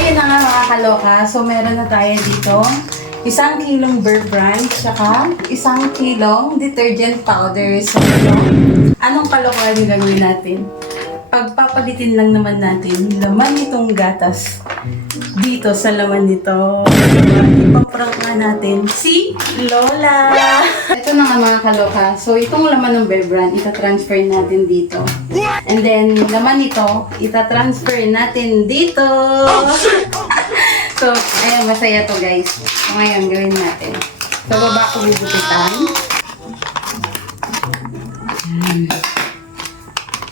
Ayun na nga mga kaloka. So meron na tayo dito 1 kilong Bear Brand, saka 1 kilong detergent powder. So, anong kalokohan yung gagawin natin? Pagpapalitin lang naman natin laman nitong gatas dito sa laman nito. Ipaprank nga natin si Lola. Ito na nga mga kaloka. So, itong laman ng Bear Brand, itatransfer natin dito. And then, laman nito, itatransfer natin dito. So, ayan, masaya to guys. So, ngayon, gawin natin. So, baba ko bubukitan.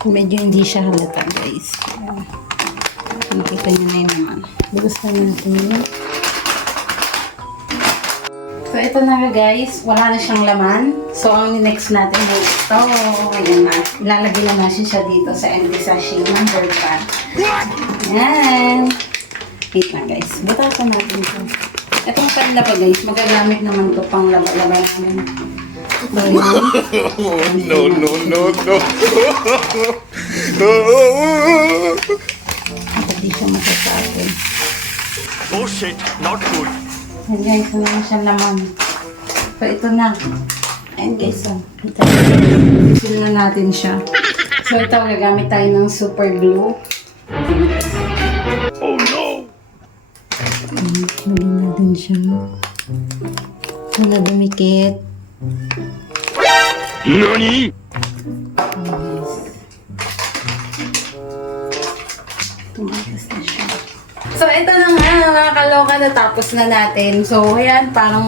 Medyo hindi siya halata guys. Nakita nyo na yun naman. Buksan natin. So, ito na nga guys. Wala na siyang laman. So, ang next natin ay ito. Ayan na. Ilalagay na natin siya dito sa empty sachet ng Bear Brand. Ayan. Wait na guys. Butasan natin ito. Itong kanila pa guys. Magagamit naman ito pang laba-laba namin. No. Hindi siya masasabi. Oh shit, not good. Ayan guys, wala na siyang laman. So ito na. Ayan guys, seal na natin siya. So ito, gagamit tayo ng super glue. Oh no! Lagyan natin siya. Wala dumikit. NANI?! Tumakas na siya. So, ito na nga mga kaloka, natapos na natin. So, ayan, parang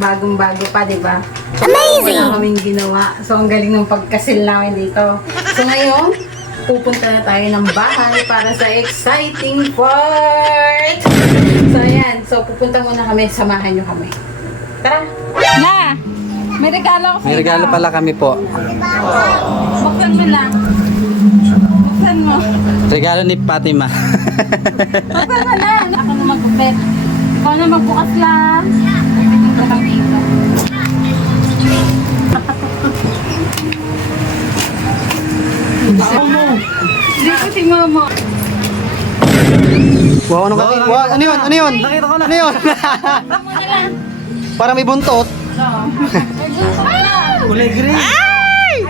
bagong-bago pa, diba? Amazing! Wala kaming ginawa. So, ang galing ng pagkasil namin dito. So, ngayon, pupunta na tayo ng bahay para sa exciting part! So, ayan. So, pupunta muna kami. Samahan nyo kami. Tara! Na! May regalo ako May regalo pala kami po. Buksan mo lang. Buksan mo. Regalo ni Fatima. Buksan mo lang. Ako na magupit. Ikaw na magbukas lang. Gupitin ko lang dito. Dito si Mama. Wow, ano kasi? Wow, ano yun? Ano yun? Nakita ko na. Ano yun? Mo na lang. Parang may buntot. Kulay green. Ay!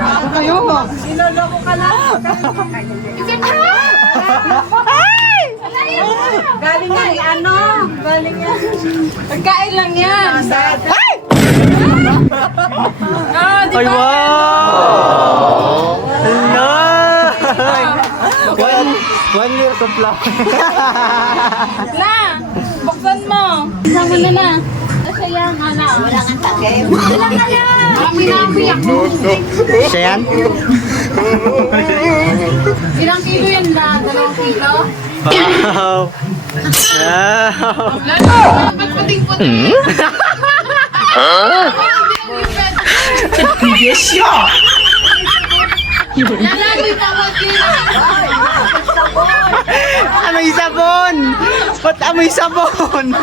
Ano kayo? Sinoloko ka lang. Isip mo! Ay! Galing nga ano? Galing yan. Pagkain lang yan. Ay! Ah, di Ay, ba? wow! Hello! One year supply. Na! Buksan mo! Buksan mo na. Kasi yan, ana. Wala kang takip. Wala ka na! Pinapi ako. Siya yan? Ilang kilo yan na? 2 kilo? Wow! Wow! Ba't puting-puting? Yes, siya! Lalagoy tawag kilo. Amoy sabon! Ba't amoy sabon?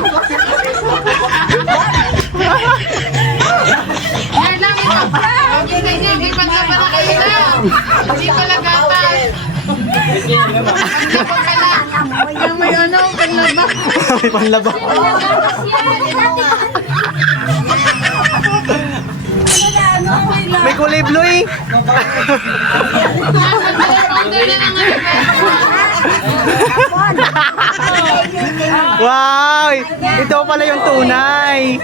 Lalagoy tawag. Hindi pa nga pala kayo na. Hindi pala gatas. Hindi pa pala. May ano, panlaba. May panlaba. May kulay blue eh. Wow! Ito pala yung tunay.